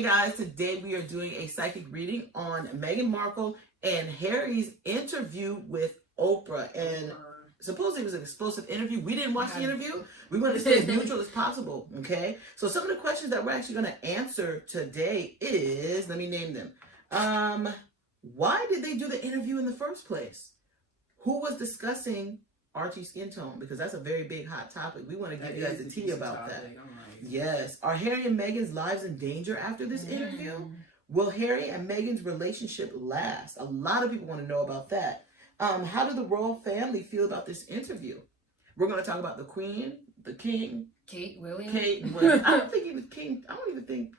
Hey guys, today we are doing a psychic reading on Meghan Markle and Harry's interview with Oprah. And supposedly it was an explosive interview. We didn't watch the interview. We want to stay as neutral as possible, okay? So some of the questions that we're actually going to answer today is, let me name them. Why did they do the interview in the first place? Who was discussing Archie's skin tone? Because that's a very big hot topic. We want to give you guys the tea about that. Yes. Are Harry and Meghan's lives in danger after this interview? Will Harry and Meghan's relationship last? A lot of people want to know about that. How do the royal family feel about this interview? We're going to talk about the Queen, the King, William. I don't think he was king. I don't even think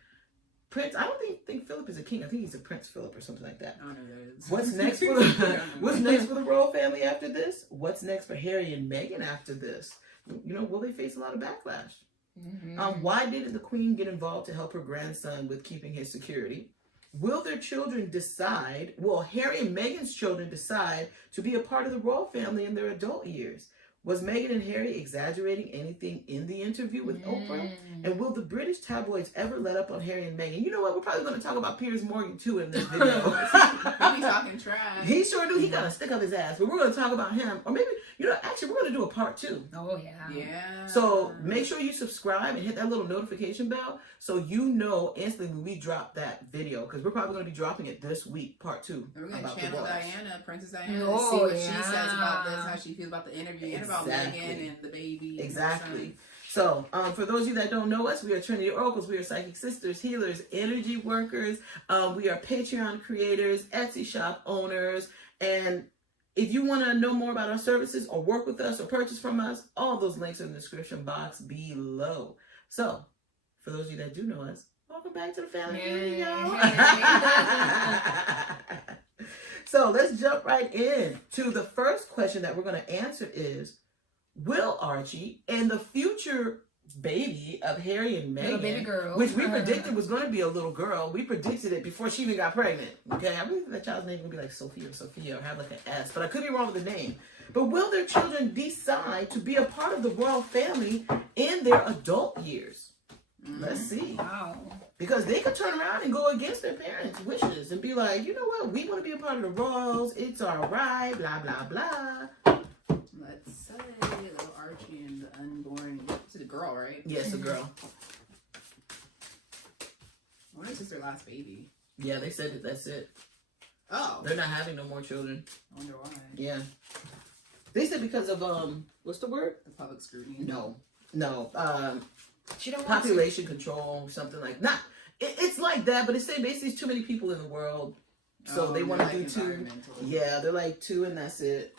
Prince. I don't think Philip is a king. I think he's a Prince Philip or something like that. I don't know who that is. What's next for the What's next for the royal family after this? What's next for Harry and Meghan after this? You know, will they face a lot of backlash? Why didn't the Queen get involved to help her grandson with keeping his security? Will their children decide, will Harry and Meghan's children decide to be a part of the royal family in their adult years? Was Meghan and Harry exaggerating anything in the interview with Oprah? And will the British tabloids ever let up on Harry and Meghan? You know what? We're probably going to talk about Piers Morgan too in this video. He'll be talking trash. He sure do. He got to stick up his ass. But we're going to talk about him. Or maybe, you know, actually we're going to do a part 2. Oh, yeah. Yeah. So make sure you subscribe and hit that little notification bell so you know instantly when we drop that video. Because we're probably going to be dropping it this week, part 2. And we're going to channel Diana, Princess Diana, Oh, see what she says about this, how she feels about the interview, and about Exactly. Meghan and the baby. Exactly. So, for those of you that don't know us, we are Trinity Oracles. We are psychic sisters, healers, energy workers. We are Patreon creators, Etsy shop owners. And if you want to know more about our services or work with us or purchase from us, all those links are in the description box below. So, for those of you that do know us, welcome back to the family, y'all. So, let's jump right in to the first question that we're going to answer is, will Archie and the future baby of Harry and Meghan, baby girl, which we predicted was going to be a little girl, we predicted it before she even got pregnant. Okay, I believe that child's name is going to be like Sophia or have like an S, but I could be wrong with the name. But will their children decide to be a part of the royal family in their adult years? Let's see. Wow. Because they could turn around and go against their parents' wishes and be like, you know what, we want to be a part of the royals. It's all right, blah, blah, blah. Let's say little Archie and the unborn. It's a girl, right? Yes, a girl. I wonder if this is their last baby. Yeah, they said that that's it. Oh. They're not having no more children. I wonder why. Yeah. They said because of, what's the word? The public scrutiny. No. She don't Population control, something like that. It's like that, but it's saying basically there's too many people in the world. So they want to do 2. Yeah, they're like 2 and that's it.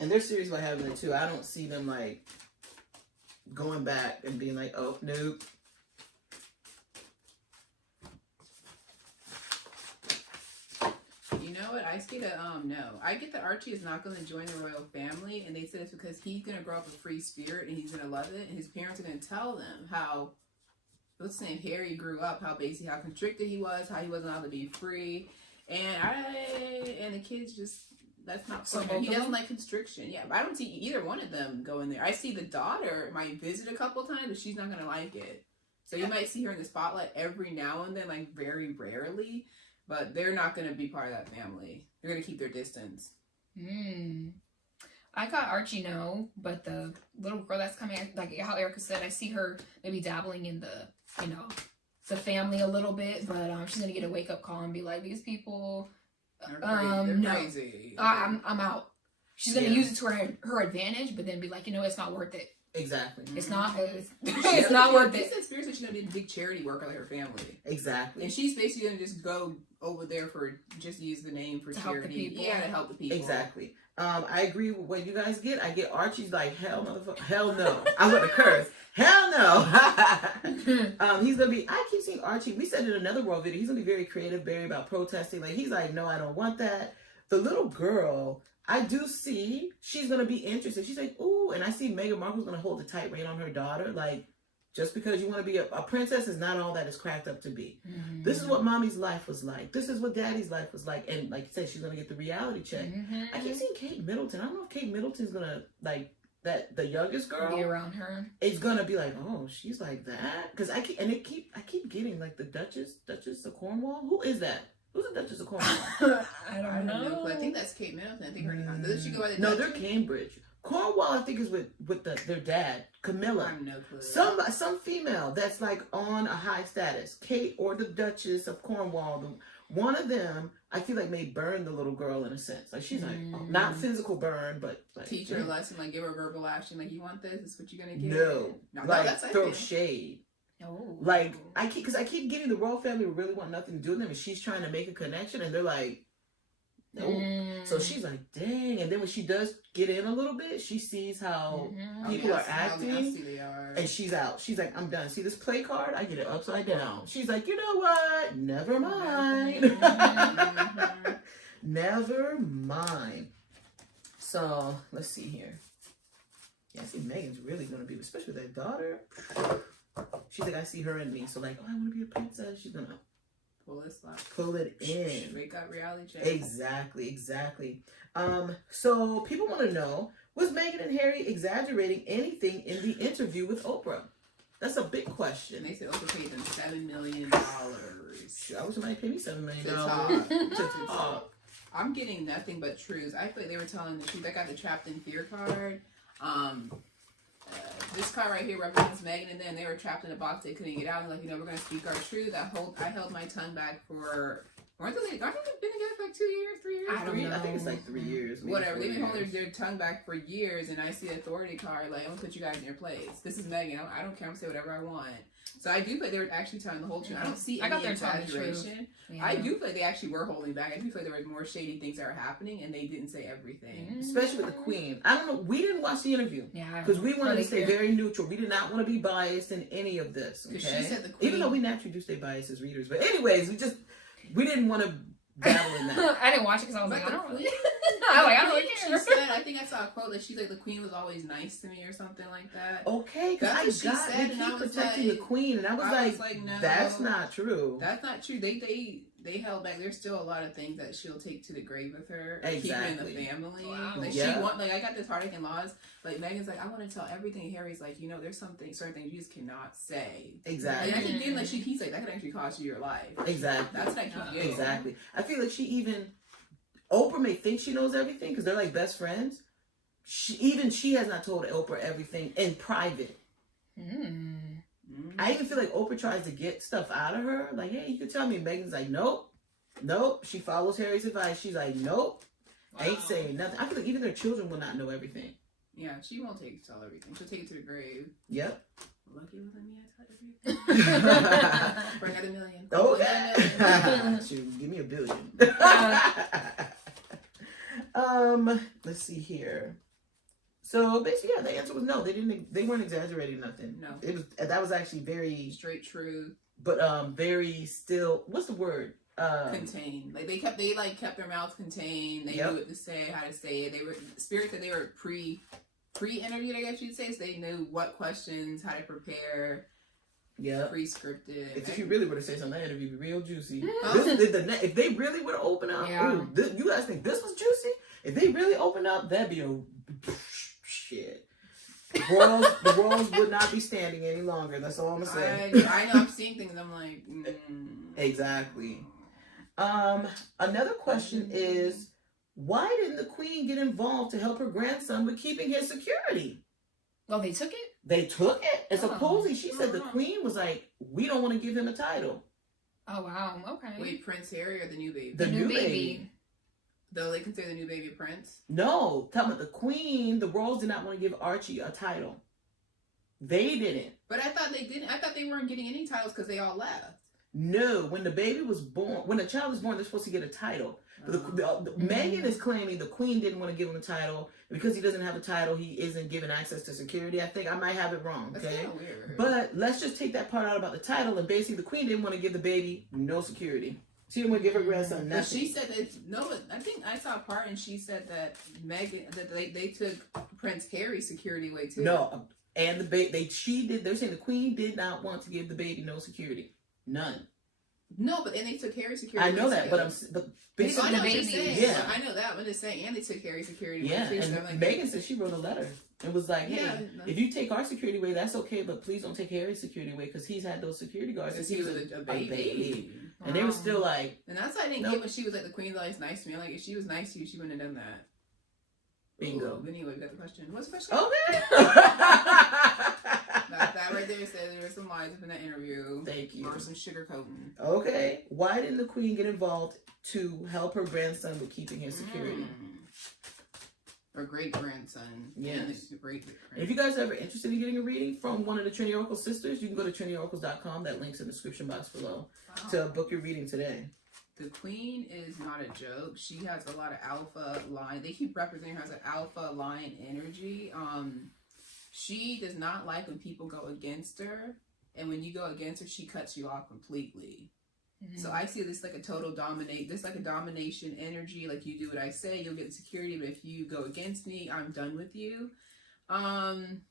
And they're serious about having it too. I don't see them like going back and being like, oh, nope. You know what? I see that, no. I get that Archie is not going to join the royal family, and they said it's because he's going to grow up a free spirit, and he's going to love it, and his parents are going to tell them how, let's say Harry grew up, how basically how constricted he was, how he wasn't allowed to be free, and the kids just, that's not for him. He doesn't like constriction. Yeah, but I don't see either one of them go in there. I see the daughter might visit a couple times, but she's not going to like it. So you might see her in the spotlight every now and then, like very rarely. But they're not going to be part of that family. They're going to keep their distance. I got Archie no, but the little girl that's coming, like how Erica said, I see her maybe dabbling in the, you know, the family a little bit, but she's going to get a wake-up call and be like, these people, they're no, crazy. I'm out. She's going to use it to her advantage, but then be like, you know, it's not worth it. Exactly. It's not. It's not worth it. She said seriously, she's gonna be a big charity worker like her family. Exactly. And she's basically gonna just go over there for just use the name for to charity. Help the people. Yeah, to help the people. Exactly. I agree with what you guys get. I get Archie's like hell, motherfucker. Hell no. I'm gonna curse. Hell no. He's gonna be. I keep seeing Archie. We said in another world video. He's gonna be very creative, very about protesting. Like he's like, no, I don't want that. The little girl. I do see she's going to be interested. She's like, ooh, and I see Meghan Markle's going to hold a tight rein on her daughter. Like, just because you want to be a princess is not all that it's cracked up to be. This is what mommy's life was like. This is what daddy's life was like. And like you said, she's going to get the reality check. I keep seeing Kate Middleton. I don't know if Kate Middleton's going to, like that the youngest girl Be around her. is gonna be like, oh, she's like that. Because I keep getting like the Duchess of Cornwall. Who is that? Who's the Duchess of Cornwall? I don't know. I think that's Kate Middleton. I think her. Doesn't she go by the No, Duchess? they're Cambridge. Cornwall, I think, is with their dad, Camilla. I have no clue. Some female that's like on a high status, Kate or the Duchess of Cornwall. One of them, I feel like may burn the little girl in a sense. Like she's like not physical burn, but like teach her a lesson, like give her a verbal action, like you want this, this is what you're gonna get. No, like that's throw shade. No. Like I keep getting the royal family really want nothing to do with them, and she's trying to make a connection, and they're like, no. So she's like, dang. And then when she does get in a little bit, she sees how people are acting, how nasty they are. and she's out. She's like, I'm done. See this play card? I get it upside down. She's like, you know what? Never mind. Never mind. So let's see here. Yeah, I see Megan's really gonna be, especially with that daughter. She's like, I see her in me. So like, oh, I want to be a princess. She's gonna pull it in. Wake up, reality check. Exactly. So people want to know, was Meghan and Harry exaggerating anything in the interview with Oprah? That's a big question. And they said Oprah paid them $7 million. I wish somebody paid me $7 million to talk. I'm getting nothing but truths. I feel like they were telling the truth. I got the Trapped in Fear card. This card right here represents Meghan and them. They were trapped in a box. They couldn't get out. Like, we're going to speak our truth. I held my tongue back for... Aren't they been together for like 2 years, 3 years? I don't know. I think it's like 3 years. Whatever. They've been holding their tongue back for years, and I see the authority card. Like, I'm going to put you guys in your place. This is Meghan. I don't care. I'm going to say whatever I want. So I do feel like they were actually telling the whole truth. I don't see any exaggeration. Yeah. I do feel like they actually were holding back. I do feel like there were more shady things that were happening, and they didn't say everything. Especially with the Queen. I don't know. We didn't watch the interview. Yeah. Because we wanted to stay very neutral. We did not want to be biased in any of this. Okay? She said the Queen, even though we naturally do stay biased as readers. But anyways, we didn't want to dabble in that. I didn't watch it because I was like, I don't really. I don't really care. She said, I think I saw a quote that she's like, the Queen was always nice to me or something like that. Okay, because they keep protecting the Queen, and I was like, no, that's not true. That's not true. They held back. There's still a lot of things that she'll take to the grave with her. Exactly. Keep her in the family. Wow. Like she I got this heartache in laws. Like Megan's like, I want to tell everything. Harry's like, there's certain things you just cannot say. Exactly. And I keep getting like he's like, that could actually cost you your life. Exactly. That's what I keep getting. Exactly. I feel like Oprah may think she knows everything because they're like best friends. She has not told Oprah everything in private. I even feel like Oprah tries to get stuff out of her. Like, hey, you can tell me. Megan's like, nope. She follows Harry's advice. She's like, nope. Wow. Ain't saying nothing. I feel like even their children will not know everything. Yeah, she won't tell everything. She'll take it to the grave. Yep. Lucky with me, I tell everything. Bring out $1 million. Oh, yeah. Shoot, give me $1 billion. Let's see here. So basically, yeah, the answer was no. They weren't exaggerating nothing. No. That was actually very straight truth. But very still. What's the word? Contained. Like they kept their mouths contained. They knew what to say, how to say it. They were Spirit that they were pre-interviewed, I guess you'd say. So they knew what questions, how to prepare. Yeah. Pre-scripted. If you really were to say something, that interview would be real juicy. If they really would have opened up, you guys think this was juicy? If they really opened up, that'd be a shit. The royals would not be standing any longer. That's all I'm gonna say. I know. I'm seeing things. I'm like, Exactly. Another question is, why didn't the Queen get involved to help her grandson with keeping his security? Well, they took it? They took it. And supposedly she said the Queen was like, we don't want to give him a title. Oh, wow. Okay. Wait, Prince Harry or the new baby? The new baby. Though they consider the new baby Prince? No. Tell me, the Queen, the royals did not want to give Archie a title. They didn't. But I thought they didn't. I thought they weren't getting any titles because they all left. No, when the baby was born, when the child was born, they're supposed to get a title. But Meghan is claiming the Queen didn't want to give him a title because he doesn't have a title. He isn't given access to security. I think I might have it wrong. Okay, that's kind of weird. But let's just take that part out about the title. And basically, the Queen didn't want to give the baby no security. She didn't want to give her grandson nothing. But she said that no. I think I saw a part, and she said that Meghan that they took Prince Harry's security away too. No, and the baby they're saying the Queen did not want to give the baby no security. None. No, but then they took Harry's security. I know that, but basically, I know what you're saying. Yeah, I know that. I'm just saying, and they took Harry's security. Yeah, too, and so like, Meghan said she wrote a letter It was like, hey, Yeah, if you take our security away, that's okay, but please don't take Harry's security away because he's had those security guards since he was a baby. Wow. And they were still like, and that's why I didn't nope. get when she was like, the queen's always nice to me. I'm like, if she was nice to you, she wouldn't have done that. bingo. Ooh, but anyway, we got the question. What's the question? Okay. That right there said there were some lies up in that interview. Thank you. Or some sugarcoating. Okay. Why didn't the queen get involved to help her grandson with keeping his security? Her great grandson. Yes. And the great And if you guys are ever interested in getting a reading from one of the Trinity Oracles sisters, you can go to TrinityOracles.com. That link's in the description box below to book your reading today. The queen is not a joke. She has a lot of alpha lion. They keep representing her as an alpha lion energy. She does not like when people go against her, and when you go against her, she cuts you off completely. Mm-hmm. So I see this like a total domination energy. Like, you do what I say, you'll get security, but if you go against me, I'm done with you. And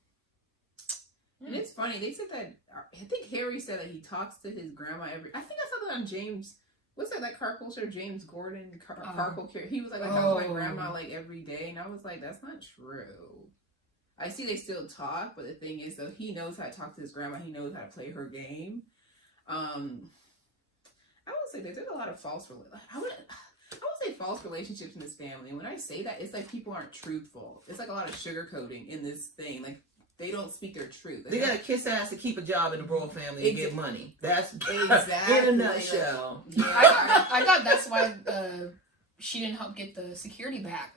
it's funny. They said that, I think Harry said that he talks to his grandma I think I saw that on James. What's that car culture? James Gordon car culture. He was like, I talk to my grandma like every day, and I was like, that's not true. I see they still talk, but the thing is, though, he knows how to talk to his grandma. He knows how to play her game. I would say that there's a lot of false relationships in this family. And when I say that, it's like people aren't truthful. It's like a lot of sugarcoating in this thing. Like, they don't speak their truth. They gotta kiss ass to keep a job in the royal family and get money. That's exactly in a nutshell. Yeah. I thought that's why she didn't help get the security back.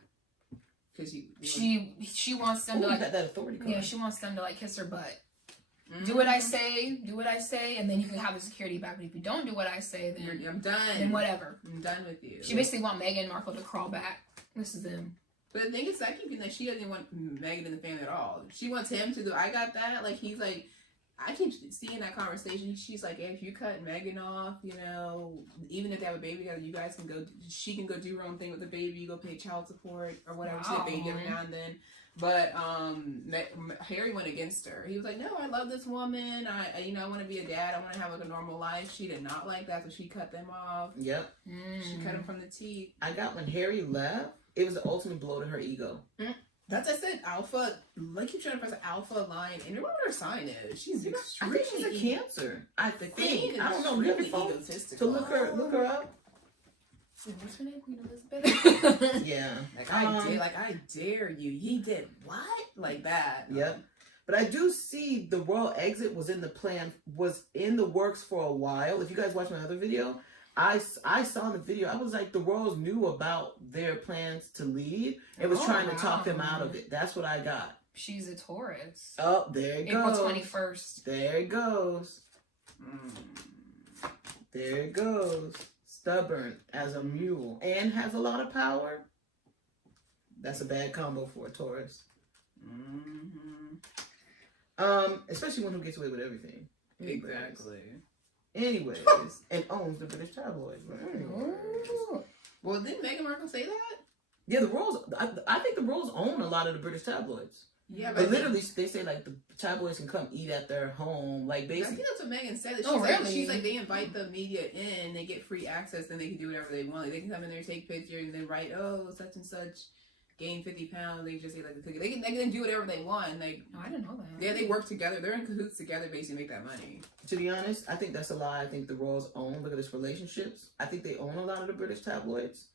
Because she wants them to like got that authority card. Yeah, she wants them to like kiss her butt. Mm-hmm. Do what I say, and then you can have the security back. But if you don't do what I say, then I'm done. Then whatever. I'm done with you. She basically want Meghan Markle to crawl back. This is them. But the thing is, I keep that she doesn't want Meghan in the family at all. She wants him to do. I got that. Like, he's like, I keep seeing that conversation. She's like, hey, if you cut Meghan off, you know, even if they have a baby together, you guys can go. She can go do her own thing with the baby. Go pay child support or whatever. Wow. See a baby every now and then. But Harry went against her. He was like, no, I love this woman. I want to be a dad. I want to have like a normal life. She did not like that, so she cut them off. Yep. She cut him from the teeth. I got when Harry left, it was the ultimate blow to her ego. That's what I said. Alpha, like, you trying to press an alpha line. And remember what her sign is. She's extremely. I think she's a Cancer. I think. I don't know. Really egotistical. So look her up. What's her name? Queen Elizabeth? Yeah. I dare you. He did what? Like that. Yep. But I do see the royal exit was in the works for a while. If you guys watch my other video, I saw in the video, I was like, the royals knew about their plans to leave. It was trying to talk them out of it. That's what I got. She's a Taurus. Oh, there it goes. April 21st. There it goes. There it goes. Stubborn as a mule and has a lot of power. That's a bad combo for a Taurus. Especially one who gets away with everything. Exactly. Anyways, and owns the British tabloids. Well, didn't Meghan Markle say that? Yeah, the royals. I think the royals own a lot of the British tabloids. Yeah, but literally, they say like the tabloids can come eat at their home, like basically. I think that's what Meghan said. She's really? She's like, they invite the media in, they get free access, then they can do whatever they want. Like, they can come in there, take pictures, and then write, oh, such and such gained 50 pounds. They just say like a cookie. They can do whatever they want. Like, I didn't know that. Yeah, they work together. They're in cahoots together, basically, to make that money. To be honest, I think that's a lie. I think the royals own. Look at this relationships. I think they own a lot of the British tabloids.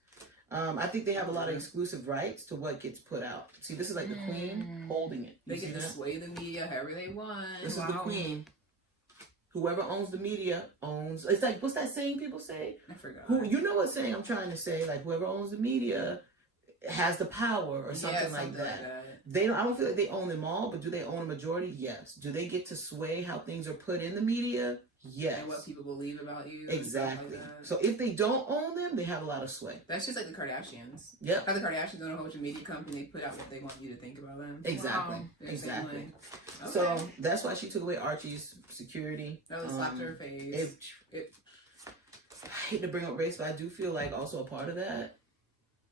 I think they have a lot of exclusive rights to what gets put out. See, this is like the queen holding it. They can sway the media however they want. This is the queen. Whoever owns the media owns. It's like, what's that saying people say? I forgot. You know what saying I'm trying to say? Like, whoever owns the media has the power or something like that. I don't feel like they own them all, but do they own a majority? Yes. Do they get to sway how things are put in the media? Yes. And what people believe about you. Exactly. Like so if they don't own them, they have a lot of sway. That's just like the Kardashians. Yep. How the Kardashians own a whole bunch of media company, they put out what they want you to think about them. Exactly. Wow. Exactly. Okay. So that's why she took away Archie's security. That was slapped to her face. I hate to bring up race, but I do feel like also a part of that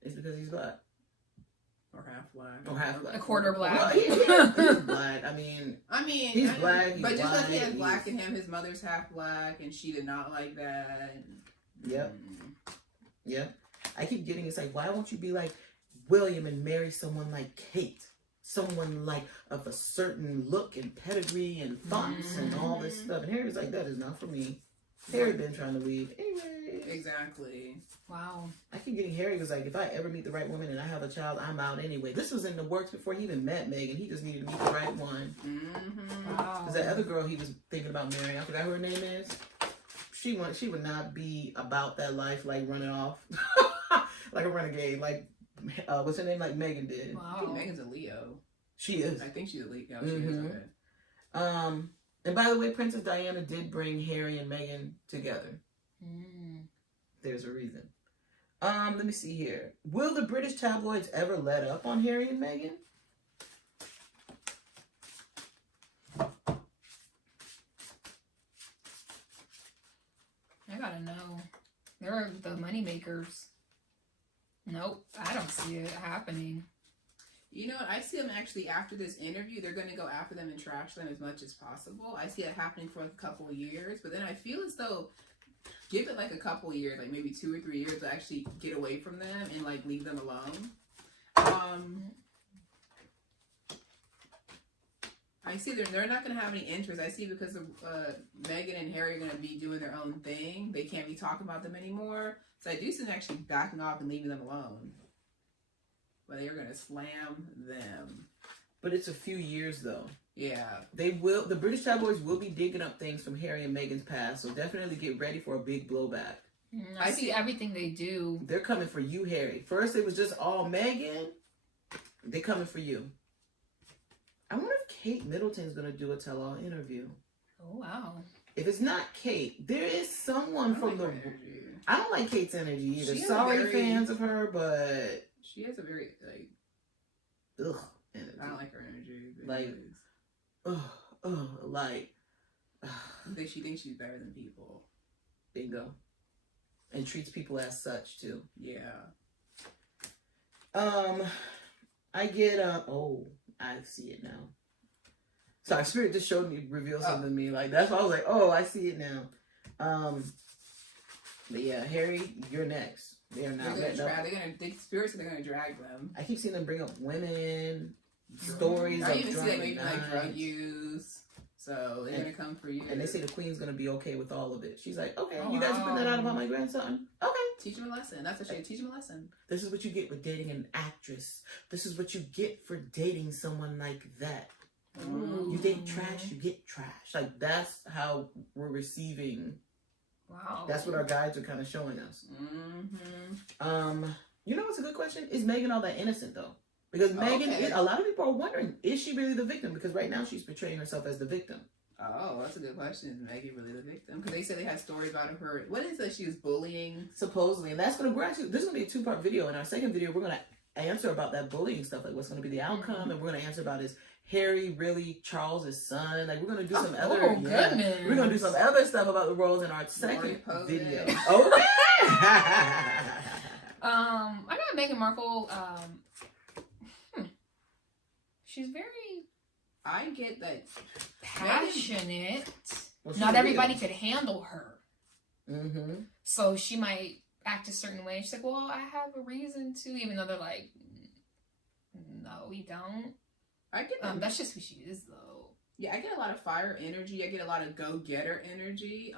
is because he's black. Or half black. Or half black. A quarter black. Well, he's black. I mean, he's black. But just like he has black in him, his mother's half black, and she did not like that. Yep. Yep. I keep getting it's like, why won't you be like William and marry someone like Kate? someone like of a certain look and pedigree and fonts and all this stuff. And Harry's like, that is not for me. Harry been trying to leave anyway. Exactly. Wow. I keep getting Harry was like, if I ever meet the right woman and I have a child, I'm out anyway. This was in the works before he even met Megan. He just needed to meet the right one. Wow. Because that other girl he was thinking about marrying, I forgot who her name is. She would not be about that life, like running off like a renegade, like what's her name, like Megan did. I think Megan's a Leo. She is. I think she's a Leo. She is. Okay. And by the way, Princess Diana did bring Harry and Meghan together. There's a reason. Let me see here. Will the British tabloids ever let up on Harry and Meghan? I gotta know. They're the money makers. Nope, I don't see it happening. You know what? I see them actually after this interview. They're going to go after them and trash them as much as possible. I see it happening for like a couple of years, but then I feel as though give it like a couple of years, like maybe 2 or 3 years, to actually get away from them and like leave them alone. I see they're not going to have any interest. I see because of Meghan and Harry are going to be doing their own thing. They can't be talking about them anymore. So I do see them actually backing off and leaving them alone. But they're going to slam them. But it's a few years though. Yeah. They will. The British tabloids will be digging up things from Harry and Meghan's past, so definitely get ready for a big blowback. I see everything they do. They're coming for you, Harry. First it was just all Meghan. They're coming for you. I wonder if Kate Middleton's going to do a tell-all interview. Oh, wow. If it's not Kate, there is someone from the... I don't like Kate's energy either. Sorry, fans of her, but... She has a very, like... Ugh, energy. I don't like her energy. Like... Like... She thinks she's better than people. Bingo. And treats people as such, too. Yeah. I get... I see it now. Sorry, Spirit just showed me, revealed something to me. Like, that's why I was like, oh, I see it now. But yeah, Harry, you're next. They are not letting up. Spirits are going to drag them. I keep seeing them bring up women, stories I of even see drunk that maybe like nights. drug use. So they're going to come for you. And they say the queen's going to be okay with all of it. She's like, okay, you guys put that out about my grandson? Okay. Teach him a lesson. That's what she teach him a lesson. This is what you get with dating an actress. This is what you get for dating someone like that. Ooh. You date trash, you get trash. Like, that's how we're receiving. Wow. That's what our guides are kind of showing us. Mm-hmm. You know what's a good question? Is Meghan all that innocent, though? Because Meghan, a lot of people are wondering, is she really the victim? Because right now she's portraying herself as the victim. Oh, that's a good question. Is Meghan really the victim? Because they said they had stories about her. What is that? She was bullying. Supposedly. And that's going to, this is going to be a 2-part video. In our second video, we're going to answer about that bullying stuff. Like, what's going to be the outcome? And we're going to answer about, is Harry really Charles' son? Like, we're going to do some other... Oh, goodness. We're going to do some other stuff about the roles in our second video. Okay! I got Meghan Markle. She's very... I get that. Passionate. Well, Not everybody could handle her. Mm-hmm. So she might act a certain way. She's like, well, I have a reason to, even though they're like, no, we don't. I get that. That's just who she is, though. Yeah, I get a lot of fire energy. I get a lot of go-getter energy.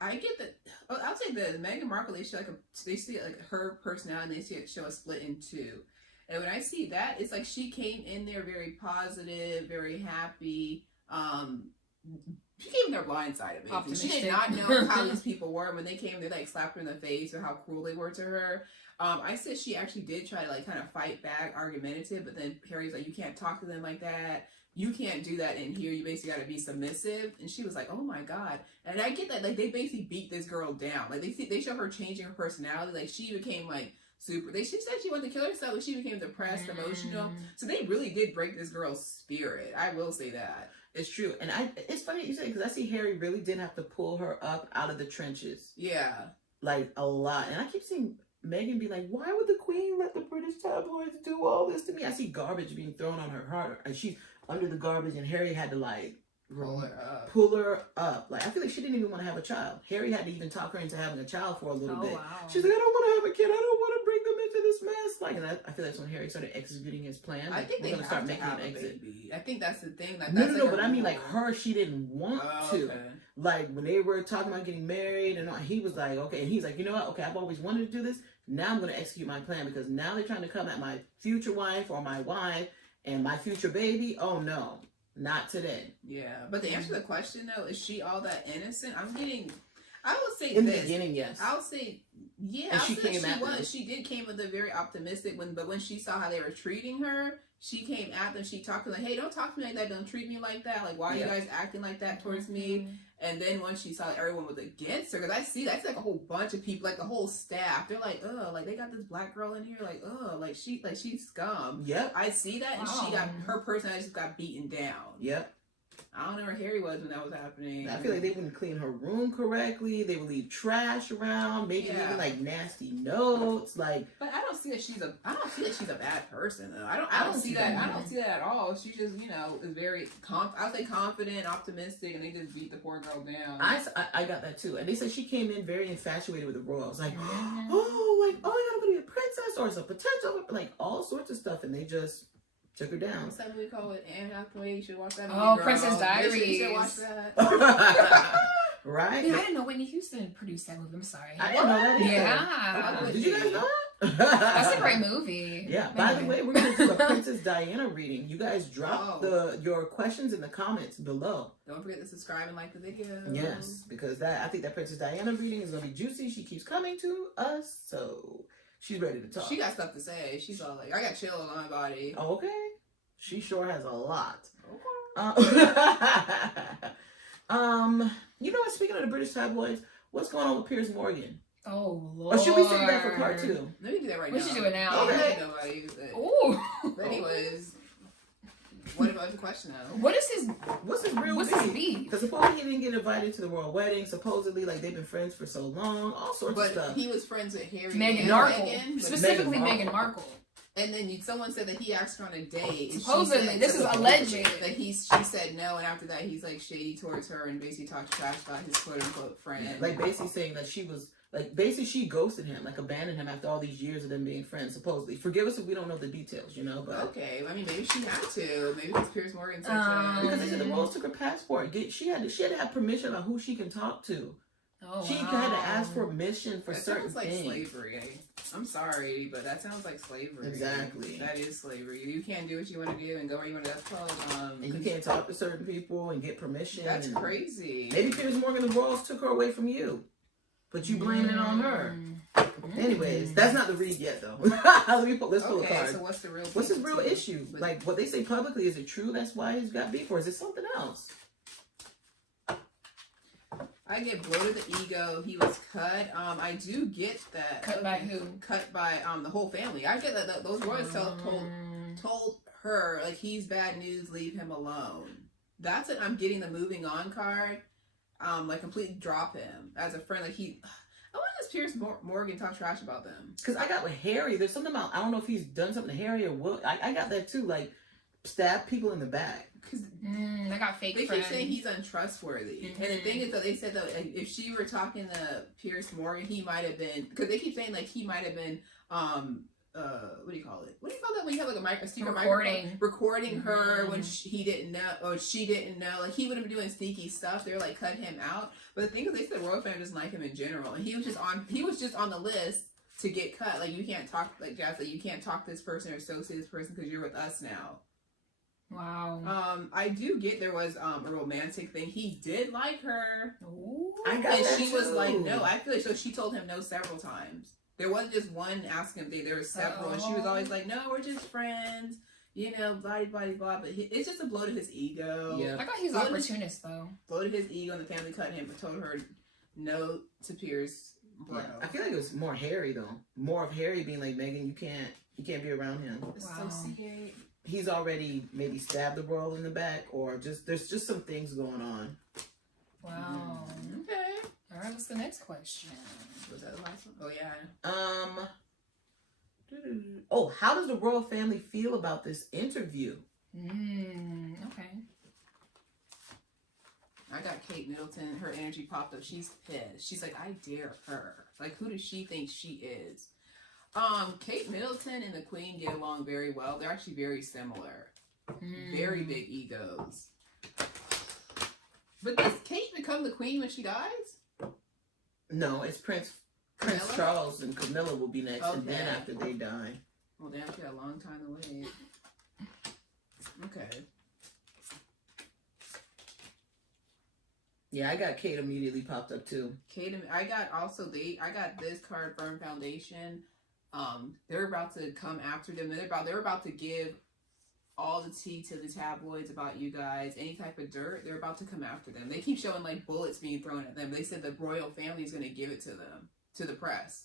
I get that. I'll say the Meghan Markle, they see like her personality, and they see it show a split in two. And when I see that, it's like she came in there very positive, very happy. She came in there blindsided, basically. She did not know how these people were. When they came, they like slapped her in the face or how cruel they were to her. I said she actually did try to like kind of fight back, argumentative, but then Harry's like, you can't talk to them like that. You can't do that in here. You basically got to be submissive. And she was like, oh my God. And I get that, like, they basically beat this girl down. Like, they show her changing her personality. Like, she became like super. She said she wanted to kill herself, but she became depressed, emotional. So they really did break this girl's spirit. I will say that. It's true. And it's funny you say, because I see Harry really did have to pull her up out of the trenches. Yeah. Like, a lot. And I keep seeing Meghan be like, why would the queen let the British tabloids do all this to me? I see garbage being thrown on her heart. And she's under the garbage, and Harry had to, like, pull her up. Like, I feel like she didn't even want to have a child. Harry had to even talk her into having a child for a little bit. Wow. She's like, I don't want to have a kid. I don't want to bring them into this this mess? Like, and I feel that's when Harry started executing his plan. Like, I think we're they gonna have start to making have an a exit. baby. I think that's the thing. Like, No, that's no, like but a I mean, like, rule. her, she didn't want to. Okay. Like, when they were talking about getting married and all, he was like, okay. And he's like, you know what? Okay, I've always wanted to do this. Now I'm going to execute my plan because now they're trying to come at my future wife or my wife and my future baby. Oh, no. Not today. Yeah. But to answer the question, though, is she all that innocent? I would say In the this. beginning, yes. I'll say, yeah, And I'll she say came she at them. was. She did came with a very optimistic one, but when she saw how they were treating her, she came at them. She talked to them like, hey, don't talk to me like that. Don't treat me like that. Like, why are you guys acting like that towards me? And then once she saw that everyone was against her, because I see that's like a whole bunch of people, like the whole staff. They're like, oh, like they got this black girl in here, like, oh, like she's scum. Yep. I see that, and she got her personality just got beaten down. Yep. I don't know where Harry was when that was happening. I feel like they wouldn't clean her room correctly. They would leave trash around, maybe even like nasty notes. Like, but I don't see that she's a bad person though. I don't see that. I don't see that at all. She just is very I'll say confident, optimistic, and they just beat the poor girl down. I got that too. And they said she came in very infatuated with the royals. Like, oh, you gotta be a princess or it's a potential, like all sorts of stuff. And they just took her down. What's that movie called? Anne Hathaway. You should watch that movie. Oh, girl. Princess Diaries. You should watch that. Right? Yeah, I didn't know Whitney Houston produced that movie. I'm sorry. I didn't know that either. Yeah. Did you guys know that? That's a great movie. Yeah. By the way, we're going to do a Princess Diana reading. You guys drop your questions in the comments below. Don't forget to subscribe and like the video. Yes, because I think that Princess Diana reading is going to be juicy. She keeps coming to us, so she's ready to talk. She got stuff to say. She's all like, I got chills on my body. Oh, okay. She sure has a lot. Okay. You know what? Speaking of the British tabloids, what's going on with Piers Morgan? Oh Lord. Or should we save that for part 2? Let me do that right we now. should do it now. Okay. Ooh. But anyways, what about the question now? What's his real beef? Because supposedly he didn't get invited to the royal wedding. Supposedly, like, they've been friends for so long. All sorts of stuff. But he was friends with Harry Meghan and Markle. Meghan, Specifically Meghan Markle. And then someone said that he asked her on a date. Supposedly, this is alleged. That she said no, and after that he's like shady towards her and basically talks trash about his quote unquote friend. Like basically saying that she was she ghosted him, like abandoned him after all these years of them being friends. Supposedly, forgive us if we don't know the details, But okay, I mean maybe she had to. Maybe it's Piers Morgan because they said the royals took her passport. She had to have permission about who she can talk to. Oh, she had to ask permission for certain sounds like things. Slavery. I'm sorry, but that sounds like slavery. Exactly. That is slavery. You can't do what you want to do and go where you want to. That's called. And you can't talk to certain people and get permission. That's crazy. Maybe Piers Morgan and the royals took her away from you, but you blaming it on her. Anyways, that's not the read yet, though. Let's pull a card. So what's the real? What's his real issue? Like what they say publicly, is it true? That's why he's got beef, or is it something else? I get bloated the ego. He was cut. I do get that. Cut by who? Cut by the whole family. I get that those royals told her like he's bad news. Leave him alone. That's it. I'm getting the moving on card. Like completely drop him as a friend. Like I wonder does Piers Morgan talk trash about them? Because I got with Harry. There's something about, I don't know if he's done something to Harry or what. I got that too. Like stab people in the back. I got fake They friends. keep saying he's untrustworthy. And the thing is that they said that if she were talking to Piers Morgan, he might have been, because they keep saying like he might have been what do you call it? What do you call that when you have like a secret microphone? Recording her when he didn't know, or she didn't know. Like he would have been doing sneaky stuff. They're like cut him out. But the thing is, they said the royal family doesn't like him in general, and he was just on the list to get cut. Like you can't talk, like Jazz, like you can't talk to this person or associate this person because you're with us now. Wow. I do get there was a romantic thing. He did like her. Ooh. I got And that she too. was like, no. I feel like so she told him no several times. There wasn't just one asking him. There were several, and she was always like, no, we're just friends. You know, blah blah blah. But it's just a blow to his ego. Yeah. I thought he's an opportunist though. Blow to his ego, and the family cut him, but told her no to Piers. Yeah. I feel like it was more Harry though. More of Harry being like, Meghan, you can't be around him. Associate. He's already maybe stabbed the royal in the back, or there's just some things going on. Wow. Okay. All right. What's the next question? Was that the last one? Oh yeah. Oh, how does the royal family feel about this interview? Okay. I got Kate Middleton. Her energy popped up. She's pissed. She's like, I dare her. Like, who does she think she is? Kate Middleton and the Queen get along very well. They're actually very similar. Very big egos. But does Kate become the Queen when she dies? No, it's Prince Camilla? Charles and Camilla will be next, and then Okay. after they die. Well, damn, she got a long time to wait. Okay. Yeah, I got Kate immediately popped up too. Kate, I got this card, Firm Foundation. They're about to come after them. They're about to give all the tea to the tabloids about you guys. Any type of dirt, they're about to come after them. They keep showing like bullets being thrown at them. They said the royal family is going to give it to them, to the press.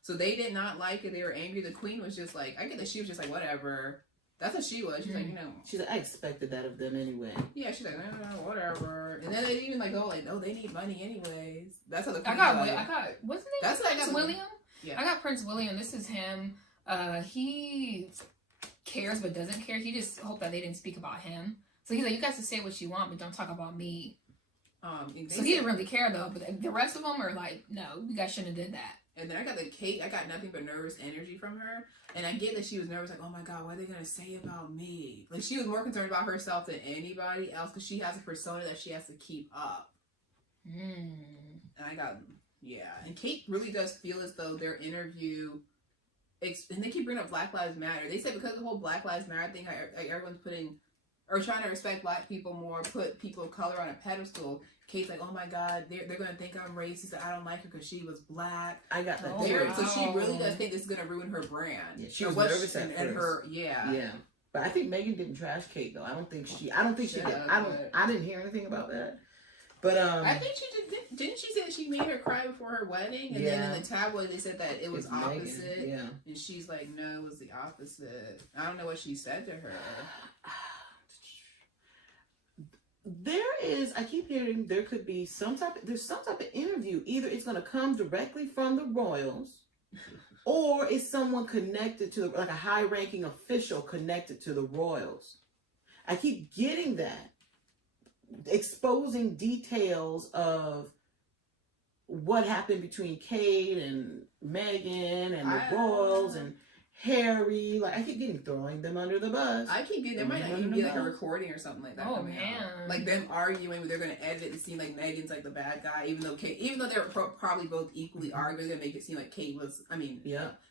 So they did not like it. They were angry. The Queen was just like, I get that she was just like, whatever. That's what she was. She's like, She's like, I expected that of them anyway. Yeah, she's like, whatever. And then they even like go like, no, they need money anyways. That's how the Queen I got wasn't it That's what I Prince got. William? Yeah. I got Prince William. This is him. He cares but doesn't care. He just hoped that they didn't speak about him. So he's like, you guys can say what you want, but don't talk about me. So he didn't really care though. But the rest of them are like, no, you guys shouldn't have did that. And then I got the Kate. I got nothing but nervous energy from her. And I get that she was nervous, like, oh my God, what are they going to say about me? Like, she was more concerned about herself than anybody else because she has a persona that she has to keep up. And I got, yeah. And Kate really does feel as though their interview, and they keep bringing up Black Lives Matter. They said because of the whole Black Lives Matter thing, like everyone's putting, or trying to respect Black people more, put people of color on a pedestal. Kate's like, oh my God, they're going to think I'm racist. That I don't like her because she was Black. I got that Oh, too. wow. So she really does think this is going to ruin her brand. Yeah, she was nervous at and first. her, yeah. Yeah. But I think Megan didn't trash Kate though. I don't think she did. Yeah, I didn't hear anything about that. But I think she did. Didn't she say that she made her cry before her wedding? And then in the tabloid they said that it was it's Megan, opposite. yeah. And she's like, no, it was the opposite. I don't know what she said to her. I keep hearing there's some type of interview. Either it's going to come directly from the royals or it's someone connected to, like a high-ranking official connected to the royals. I keep getting that. Exposing details of what happened between Kate and Meghan and the royals and Harry. Like, I keep throwing them under the bus. I keep getting, there might not even be like a recording or something like that. Oh, coming man. out. Like them arguing, they're going to edit it to seem like Meghan's like the bad guy, even though they were probably both equally arguing, they're going to make it seem like Kate was,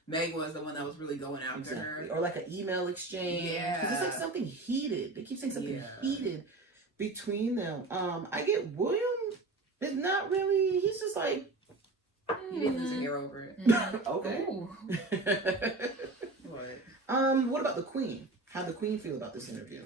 Meg was the one that was really going after her. Or like an email exchange. Yeah. Because it's like something heated. They keep saying something Yeah. heated between them. I get William is not really, he's just like, He didn't lose a hair over it. okay. Ooh. What? What about the Queen? How'd the Queen feel about this interview?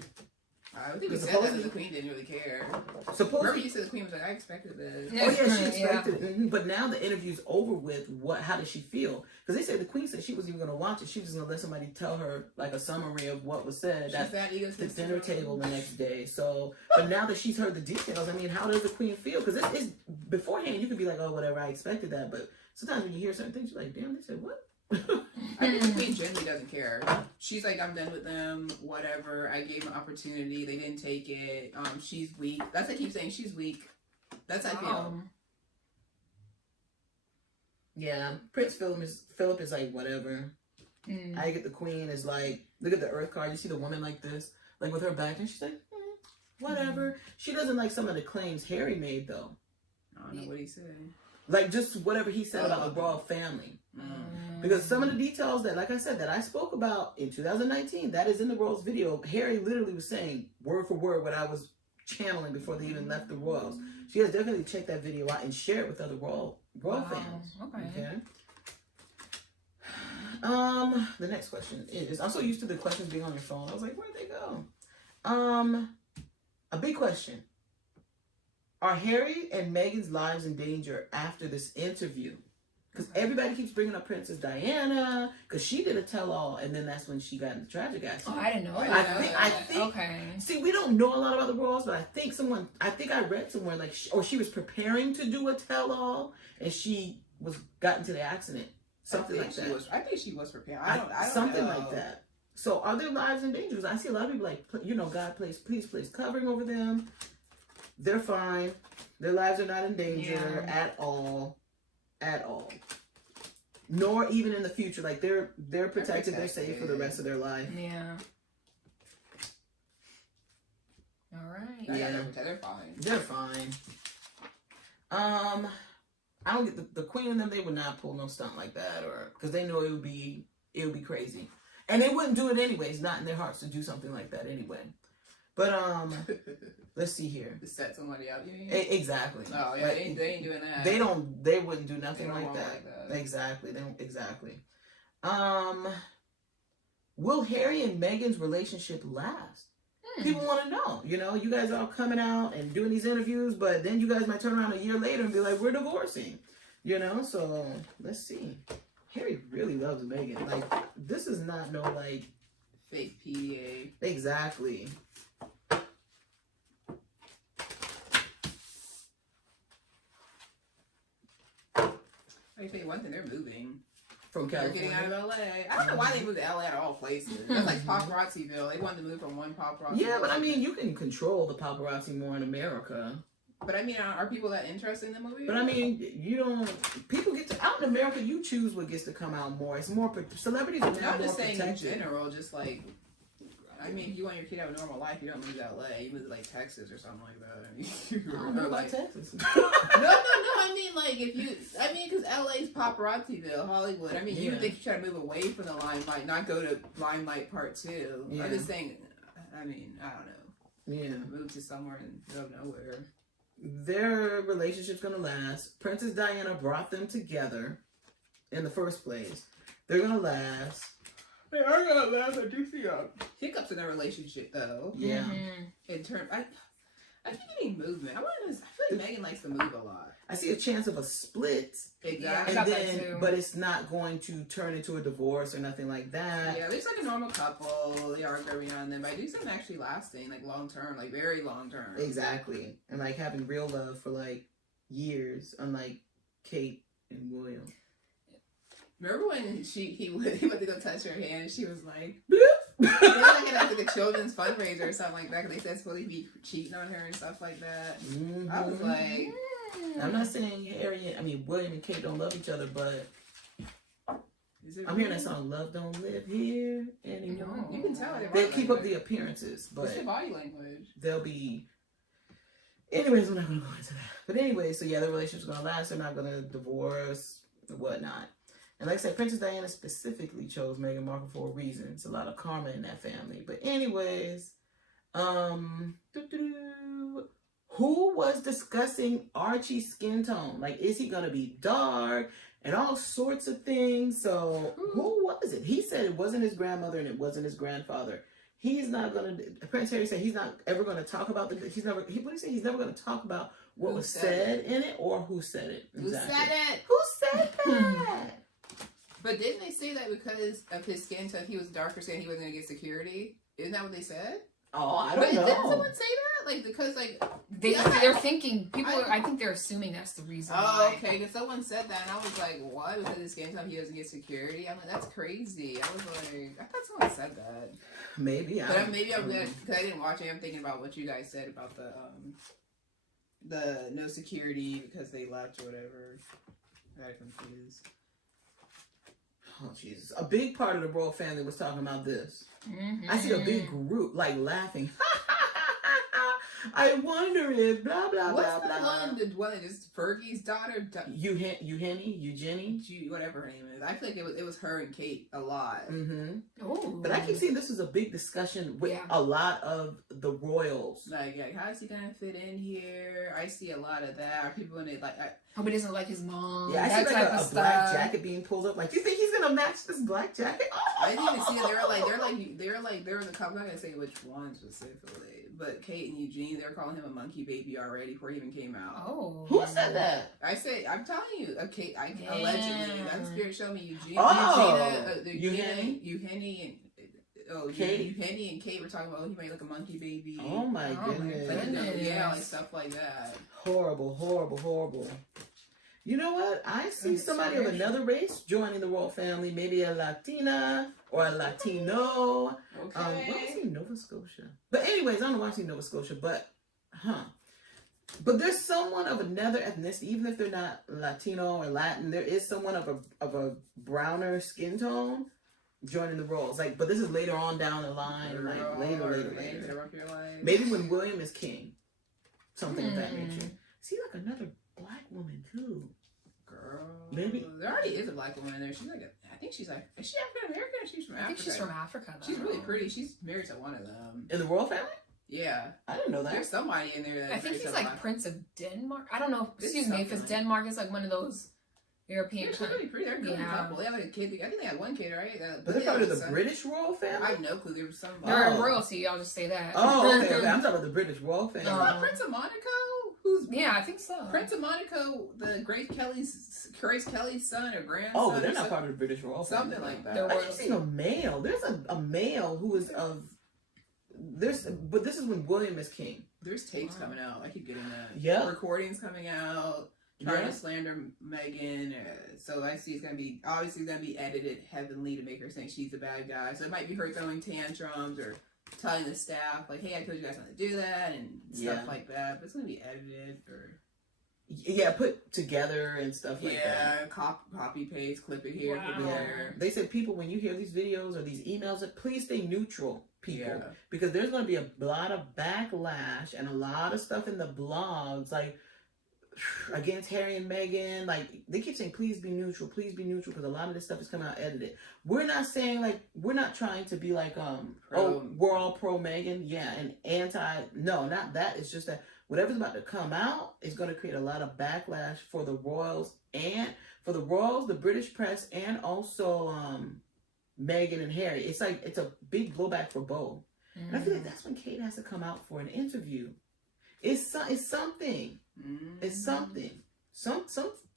I think we Because said that the Queen didn't really care. Remember Supposedly, you said the Queen was like, I expected this. oh yeah, she expected it. Mhm. But now the interview's over with. How does she feel? Because they said the Queen said she wasn't even going to watch it. She was just going to let somebody tell her like a summary of what was said She's at that the egotistic. dinner table the next day. So, but now that she's heard the details, I mean, how does the Queen feel? Because it's beforehand you could be like, oh, whatever, I expected that. But sometimes when you hear certain things, you're like, damn, they said what? I think the Queen generally doesn't care. She's like, I'm done with them, whatever. I gave them an opportunity. They didn't take it. She's weak. That's what I keep saying. She's weak. That's how I feel. Yeah, Prince Philip is like, whatever. I get the Queen is like, look at the Earth card. You see the woman like this, like with her back, and she's like, whatever. She doesn't like some of the claims Harry made though. I don't know what he said. Like just whatever he said about the royal family. Because some of the details that, like I said, that I spoke about in 2019, that is in the royals video. Harry literally was saying word for word what I was channeling before they even left the royals. So you guys definitely check that video out and share it with other royal fans. Okay. The next question is, I'm so used to the questions being on your phone. I was like, where'd they go? A big question. Are Harry and Meghan's lives in danger after this interview? Because everybody keeps bringing up Princess Diana, because she did a tell-all, and then that's when she got in the tragic accident. Oh, I didn't know I that. think. Okay. See, we don't know a lot about the royals, but I think I read somewhere like, she was preparing to do a tell-all, and she got into the accident, something like that. I think she was prepared. I don't something know. like that. So, are their lives in danger? Because I see a lot of people like, God, please place covering over them. They're fine. Their lives are not in danger at all. At all. nor even in the future. Like they're protected, they're safe for the rest of their life. Yeah. All right. Yeah, they're fine. They're fine. I don't get the queen and them. They would not pull no stunt like that, or because they know it would be crazy, and they wouldn't do it anyways. Not in their hearts to do something like that anyway. But let's see here. To set somebody up, you mean? Exactly. Oh yeah, they ain't doing that. They wouldn't do nothing like that. Exactly. They don't exactly. Will Harry and Meghan's relationship last? People want to know. You know, you guys are all coming out and doing these interviews, but then you guys might turn around a year later and be like, we're divorcing. You know, so let's see. Harry really loves Meghan. Like, this is not no, like... fake PDA. Exactly. I tell you one thing, they're moving. From California. They're getting out of LA. I don't know why they moved to LA out of all places. That's like paparazzi-ville. They wanted to move from one paparazzi. Yeah, but I mean, you can control the paparazzi more in America. But I mean, are people that interested in the movie? But I mean, you don't. People get to out in America. You choose what gets to come out more. It's more celebrities are now I'm more just saying protected. in general, just like. I mean, if you want your kid to have a normal life, you don't move to LA. You move to like Texas or something like that. I mean, I don't know about Texas. No. I mean, like if you, because LA's paparazzi-ville, Hollywood. I mean, you would think you try to move away from the limelight, not go to limelight part 2. Yeah. I'm just saying. I mean, I don't know. Yeah. Move to somewhere in the middle of nowhere. Their relationship's gonna last. Princess Diana brought them together in the first place. They're gonna last. They are gonna last. I do see hiccups in their relationship, though. Yeah. In terms, I keep getting movement. I feel like Meghan likes to move a lot. I see a chance of a split. Exactly. And then, but it's not going to turn into a divorce or nothing like that. Yeah, there's like a normal couple. They argue every now and then, but I do see them actually lasting, like long term, like very long term. Exactly, and like having real love for like years, unlike Kate and William. Remember when he went to go touch her hand? She was like, bloop. They like it after the children's fundraiser or something like that, because they said supposed to be cheating on her and stuff like that. Mm-hmm. I was like, I'm not saying William and Kate don't love each other, but I'm hearing that song "Love Don't Live Here Anymore." You can tell they keep up the appearances, but what's the body language? They'll be. Anyways, we're not gonna go into that. But anyway, so yeah, the relationship's gonna last. They're not gonna divorce, whatnot. And like I said, Princess Diana specifically chose Meghan Markle for a reason. It's a lot of karma in that family. But anyways, who was discussing Archie's skin tone? Like, is he gonna be dark and all sorts of things? So who was it? He said it wasn't his grandmother and it wasn't his grandfather. He's not gonna. Prince Harry said he's not ever gonna talk about what did he say? He's never gonna talk about what was said in it or who said it. Exactly. Who said it? Who said that? But didn't they say that because of his skin tone, he was darker, saying he wasn't going to get security? Isn't that what they said? Oh, I don't know. Didn't someone say that? Like, because, like... They're thinking... I think they're assuming that's the reason why. Okay, because someone said that, and I was like, what? Because of his skin tone, he doesn't get security? I'm like, that's crazy. I was like... I thought someone said that. Maybe. Maybe I'm good, because I didn't watch it. I'm thinking about what you guys said about the no security because they left or whatever. I got confused. Oh, Jesus. A big part of the royal family was talking about this. Mm-hmm. I see a big group, like, laughing. I wonder if blah, blah, What's blah, blah. The one that is Fergie's daughter? Eugenie? Whatever her name is. I feel like it was her and Kate a lot. Mm-hmm. Ooh. But I keep seeing this was a big discussion with a lot of the royals. Like, how is he gonna fit in here? I see a lot of that. Are people in it like... Hope he doesn't like his mom. Yeah, I see like a black jacket being pulled up. Like, you think he's gonna match this black jacket? Oh! I didn't even see it. There was a couple. I'm not gonna say which one specifically, but Kate and Eugene, they're calling him a monkey baby already before he even came out. Oh, who said that? I'm telling you, Kate. Allegedly, that spirit showed me Eugene. Eugenie and Kate were talking about he might look a monkey baby. Oh my goodness. Yeah, like stuff like that. Horrible. You know what? I see somebody of another race joining the royal family. Maybe a Latina or a Latino. Okay. What was he? Nova Scotia. But anyways, I don't know why I see Nova Scotia, but But there's someone of another ethnicity, even if they're not Latino or Latin, there is someone of a browner skin tone joining the roles. Like, but this is later on down the line, later. Maybe when William is king, something of that nature. See, like another black woman too. Girl, maybe there already is a black woman in there. She's like, I think she's like, is she African American or she's from Africa? I think she's from Africa. Though. She's really pretty. She's married to one of them in the royal family. Yeah, I didn't know that. There's somebody in there. I think he's like Prince of Denmark. I don't know. Excuse me, if it's Denmark, it's like one of those European. They're really pretty. They're a good couple. They have like a kid. I think they had one kid, right? But they're part of the British royal family. I have no clue. There was somebody. They're royalty. I'll just say that. Oh, okay. I'm talking about the British royal family. Prince of Monaco. Yeah, I think so. Prince of Monaco, the Grace Kelly's son or grandson. Oh, but they're not part of the British royal family. Something like that. I've seen a male. There's a male who is of. But this is when William is king. There's tapes coming out. I keep getting that. Yeah. Recordings coming out. Trying to slander Meghan. So I see it's going to be, obviously it's going to be edited heavily to make her think she's the bad guy. So it might be her throwing tantrums or telling the staff, like, hey, I told you guys not to do that and stuff like that. But it's going to be edited or... Yeah, put together and stuff like that. Yeah, copy paste, clip it here, clip it there. They said, people, when you hear these videos or these emails, please stay neutral, people. Because there's going to be a lot of backlash and a lot of stuff in the blogs, like, against Harry and Meghan. Like, they keep saying, please be neutral, because a lot of this stuff is coming out edited. We're not saying, like, we're not trying to be like, we're all pro Meghan, and anti, no, not that. It's just that whatever's about to come out is going to create a lot of backlash for the royals, the British press, and also Meghan and Harry. It's like, it's a big blowback for both. And I feel like that's when Kate has to come out for an interview. It's something. It's something. Some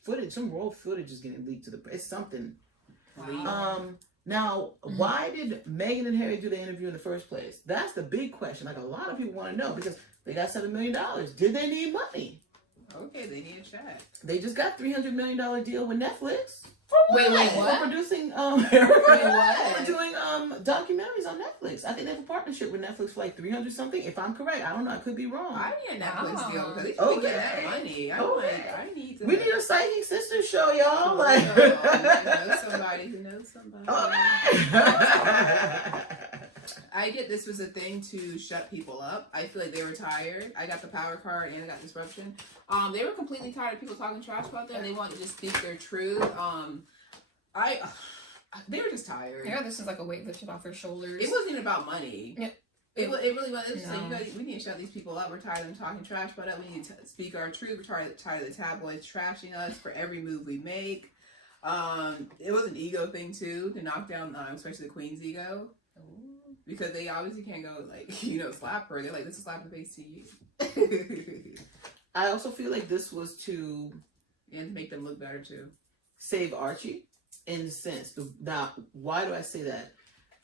footage, some royal footage is getting leaked to the press. It's something. Now, why did Meghan and Harry do the interview in the first place? That's the big question. Like, a lot of people want to know, because they got $7 million. Did they need money? Okay, they need a check. They just got $300 million deal with Netflix. Wait, what? For producing, what? for doing documentaries on Netflix. I think they have a partnership with Netflix for like 300 something. If I'm correct, I don't know. I could be wrong. I need a Netflix deal because they should get that money. I need to. We need a Psychic Sisters show, y'all. Like, I know somebody who knows somebody. I get this was a thing to shut people up. I feel like they were tired. I got the power card and I got disruption. They were completely tired of people talking trash about them. They wanted to just speak their truth. They were just tired. Yeah, this is like a weight lifted off their shoulders. It wasn't even about money. Yeah. It really was. It was just like, you guys, we need to shut these people up. We're tired of them talking trash about it. We need to speak our truth. We're tired of the tabloids trashing us for every move we make. It was an ego thing too, to knock down, especially the Queen's ego. Because they obviously can't go, like, slap her. They're like, this is slap in the face to you. I also feel like this was to... And to make them look better, too. Save Archie, in a sense. Now, why do I say that?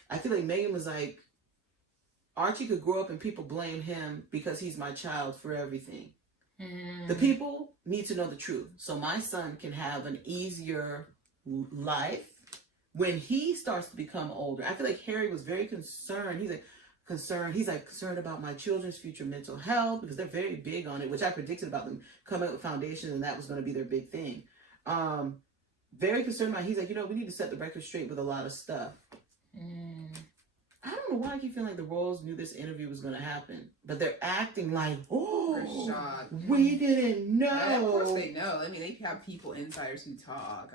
I feel like Meghan was like, Archie could grow up and people blame him because he's my child for everything. The people need to know the truth. So my son can have an easier life when he starts to become older. I feel like Harry was very concerned. He's concerned about my children's future mental health, because they're very big on it, which I predicted about them coming up with foundations, and that was going to be their big thing. Very concerned about, he's like, we need to set the record straight with a lot of stuff. I don't know why I keep feeling like the royals knew this interview was going to happen, but they're acting like, we didn't know. And of course they know. I mean, they have people, insiders who talk.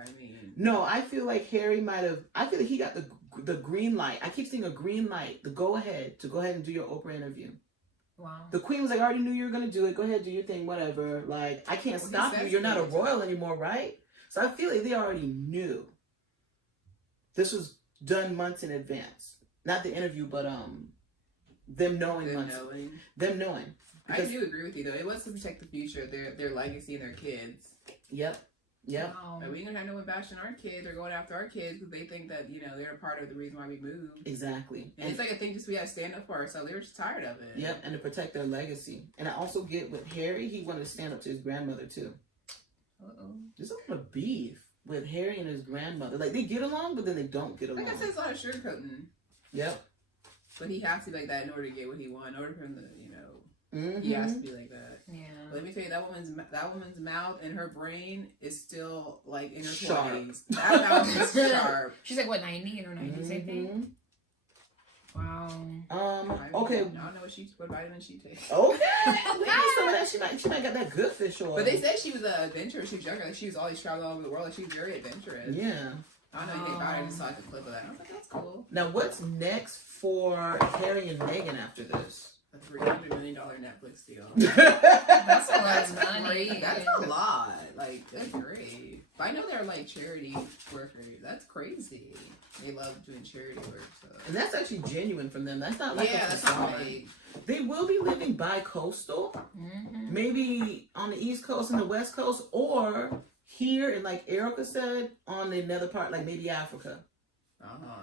No, I feel like Harry I feel like he got the green light. I keep seeing a green light, the go ahead and do your Oprah interview. Wow. The Queen was like, I already knew you were going to do it. Go ahead, do your thing, whatever. Like, I can't stop you. You're not a royal anymore, right? So I feel like they already knew. This was done months in advance. Not the interview, but them knowing. Them knowing. I do agree with you, though. It was to protect the future, their legacy and their kids. Yep. Wow. But we ain't gonna have no one bashing our kids or going after our kids because they think that, they're a part of the reason why we moved. Exactly. And it's like a thing just we had to stand up for ourselves. They were just tired of it. Yep, and to protect their legacy. And I also get with Harry, he wanted to stand up to his grandmother, too. There's a lot of beef with Harry and his grandmother. Like, they get along, but then they don't get along. Like I said, it's a lot of sugarcoating. Yep. But he has to be like that in order to get what he wants. In order for him to, he has to be like that. Yeah. Let me tell you, that woman's mouth and her brain is still like in her Sharp. 20s. That mouth is sharp. She's like, what, 90 in her 90s, I think? Wow. Okay. I don't know what vitamin she takes. Okay. Maybe some of that she might got that good fish oil. But they said she was adventurous. She was younger. Like she was always traveling all over the world. Like she was very adventurous. Yeah. I don't know anything about her. I just saw like a clip of that. And I was like, that's cool. Now, what's next for Harry and Meghan after this? A $300 million Netflix deal. That's a lot of money. Great. That's a lot. Like, that's great. But I know they're like charity workers. That's crazy. They love doing charity work. So. And that's actually genuine from them. That's not like a that's facade. not fake. They will be living bi-coastal. Mm-hmm. Maybe on the East Coast and the West Coast, or here, and like Erica said, on another part, like maybe Africa.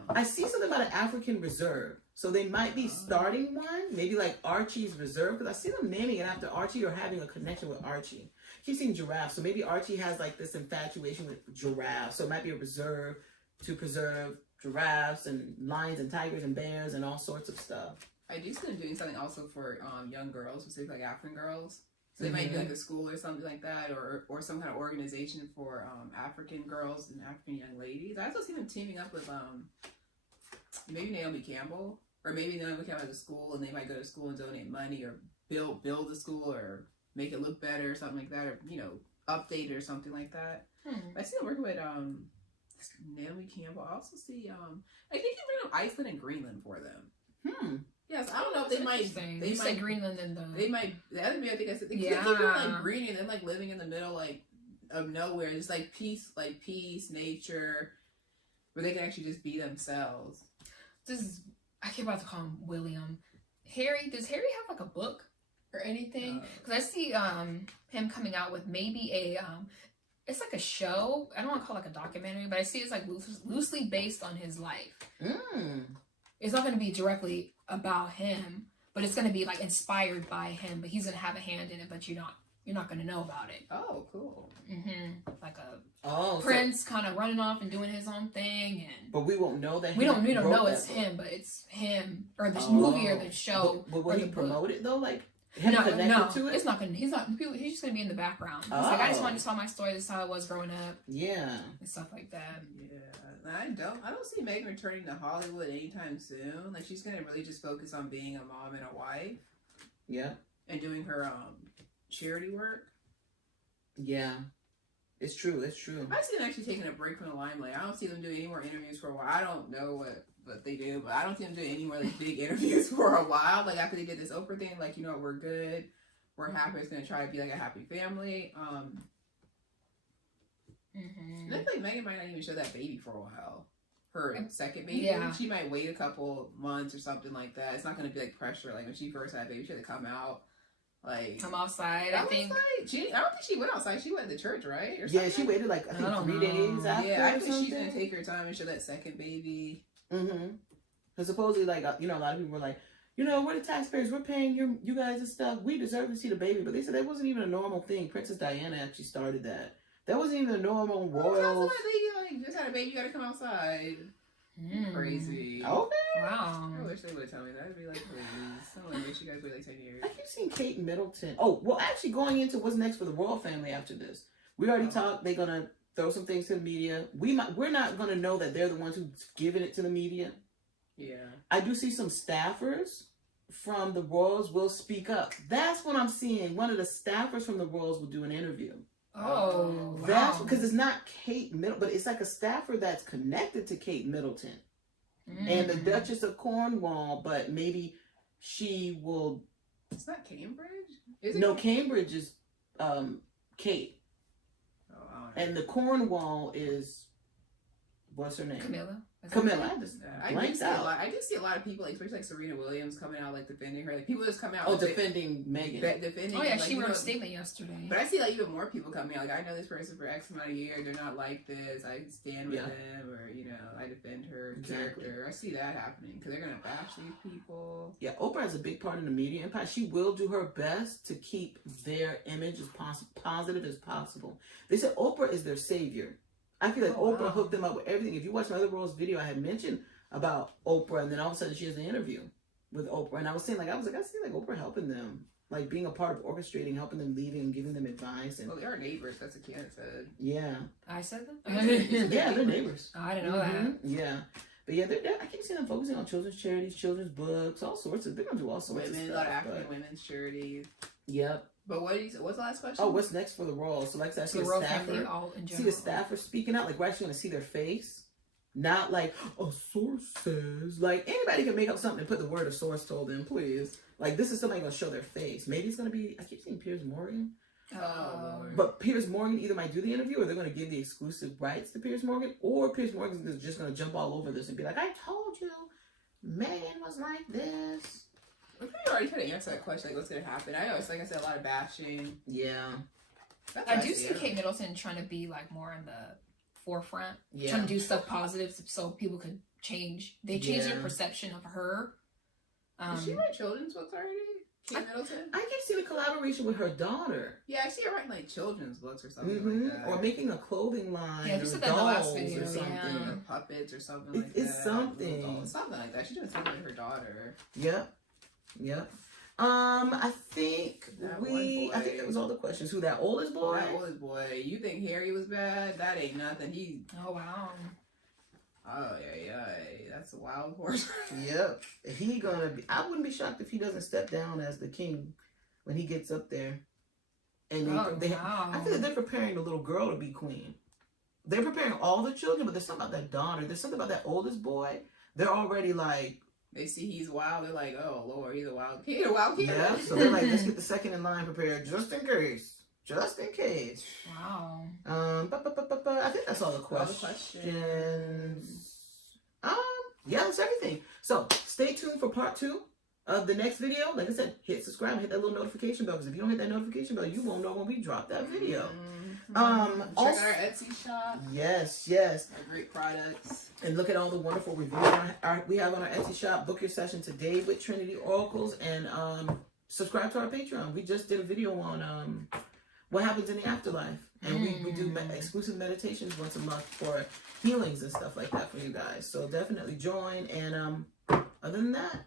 I see something about an African reserve. So they might be starting one, maybe like Archie's reserve, because I see them naming it after Archie or having a connection with Archie. Keep seeing giraffes, so maybe Archie has like this infatuation with giraffes. So it might be a reserve to preserve giraffes and lions and tigers and bears and all sorts of stuff. I do see them doing something also for young girls, specifically like African girls. So they might do like a school or something like that, or some kind of organization for African girls and African young ladies. I also see them teaming up with maybe Naomi Campbell, or maybe Naomi Campbell has a school and they might go to school and donate money or build the school or make it look better or something like that, or update it or something like that. I see them working with Naomi Campbell. I also see I think you bring up Iceland and Greenland for them. Yes, I don't know if they might. They might Greenland and they might. The other I think I said they keep doing like Greenland. They're like living in the middle like of nowhere. Just like peace, nature, where they can actually just be themselves. I keep about to call him William. Harry, does Harry have like a book or anything? Because I see him coming out with maybe it's like a show. I don't want to call it like a documentary, but I see it's like loosely based on his life. It's not going to be directly about him, but it's going to be like inspired by him. But he's going to have a hand in it, but you're not going to know about it. Oh, cool. Like a prince kind of running off and doing his own thing, but we won't know that. We don't know it's him, but it's him or the movie or the show. But will he promote it though? Like no, to it? It's not gonna. He's just gonna be in the background. He's like, I just wanted to tell my story. This is how it was growing up. Yeah, and stuff like that. Yeah, I don't see Meghan returning to Hollywood anytime soon. Like she's gonna really just focus on being a mom and a wife. Yeah, and doing her charity work. Yeah, it's true. It's true. I see them actually taking a break from the limelight. I don't see them doing any more interviews for a while. I don't know what they do, but I don't see them doing any more like big interviews for a while. Like after they did this Oprah thing, like we're good, we're happy. It's gonna try to be like a happy family. And I feel like Meghan might not even show that baby for a while. Her second baby, she might wait a couple months or something like that. It's not gonna be like pressure. Like when she first had a baby, she had to come out. Like come outside. I think I don't think she went outside. She went to church, right? Or yeah, she waited like I think 3 days after. Yeah, I think she's gonna take her time and show that second baby. Because supposedly, like a lot of people were like, we're the taxpayers. We're paying you guys and stuff. We deserve to see the baby. But they said that wasn't even a normal thing. Princess Diana actually started that. That wasn't even a normal royal. Like just had a baby, you gotta come outside. Crazy. Okay. Wow. I wish they would have told me that. I'd be like, please. Someone makes you guys wait like 10 years. I keep seeing Kate and Middleton. Oh, well, actually going into what's next for the royal family after this. We already talked. They're gonna throw some things to the media. We're not gonna know that they're the ones who's giving it to the media. Yeah. I do see some staffers from the royals will speak up. That's what I'm seeing. One of the staffers from the royals will do an interview. Oh, that's because it's not Kate Middleton, but it's like a staffer that's connected to Kate Middleton and the Duchess of Cornwall. But maybe she will. It's not Cambridge. Is it? No, Cambridge is Kate, and the Cornwall is what's her name? Camilla. I do see a lot of people, like, especially like Serena Williams, coming out like defending her. Like people just come out. Oh, defending Meghan. Defending. Oh yeah, she wrote a statement yesterday. But I see like even more people coming out. Like I know this person for X amount of years. They're not like this. I stand with them, or I defend her character. I see that happening because they're gonna bash these people. Yeah, Oprah has a big part in the media empire. She will do her best to keep their image as positive as possible. They said Oprah is their savior. I feel like Oprah hooked them up with everything. If you watch my other Rose video, I had mentioned about Oprah, and then all of a sudden she has an interview with Oprah, and I was saying I see like Oprah helping them like being a part of orchestrating, helping them, leaving, and giving them advice. And well, they are neighbors. That's what Ken said. Yeah. I said that. Yeah, they're neighbors. Oh, I didn't know that. Yeah. But yeah, I keep seeing them focusing on children's charities, children's books, all sorts of. They're gonna do all sorts of stuff. A lot of African women's charities. Yep. But what's the last question? Oh, what's next for the royal? So like I said, the royal family all in general. See a staffer speaking out, like we're actually gonna see their face. Not like a source says. Like anybody can make up something and put the word a source told them, please. Like this is somebody gonna show their face. Maybe it's gonna be, I keep seeing Piers Morgan. But Piers Morgan either might do the interview or they're going to give the exclusive rights to Piers Morgan, or Piers Morgan is just going to jump all over this and be like, I told you Meghan was like this. We already tried to answer that question, like what's going to happen. I always, like I said, a lot of bashing. Yeah. I do see Kate Middleton trying to be like more in the forefront, trying to do stuff positive so people could change. They change their perception of her. Does she write children's books already? Kate Middleton? I keep seeing a collaboration with her daughter. Yeah, I see her writing like children's books or something like that. Or making a clothing line. Yeah, or just that in the last video. or something. Or puppets or something like that. It's something. Something like that. She's doing something with her daughter. Yep. I think that was all the questions. Who, that oldest boy? That oldest boy. You think Harry was bad? That ain't nothing. Oh, wow. Oh, yeah. That's a wild horse. Yep. He gonna be, I wouldn't be shocked if he doesn't step down as the king when he gets up there. And I feel like they're preparing the little girl to be queen. They're preparing all the children, but there's something about that daughter. There's something about that oldest boy. They're already like, they see he's wild. They're like, oh, Lord, he's a wild kid. Yeah, so they're like, let's get the second in line prepared just in case. Just in case. Wow. I think that's all the questions. Yeah, that's everything. So stay tuned for part 2 of the next video. Like I said, hit subscribe and hit that little notification bell, because if you don't hit that notification bell, you won't know when we drop that video. Check out our Etsy shop. Yes. Our great products. And look at all the wonderful reviews we have on our Etsy shop. Book your session today with Trinity Oracles, and subscribe to our Patreon. We just did a video on what happens in the afterlife, and we do exclusive meditations once a month for healings and stuff like that for you guys. So definitely join. And other than that,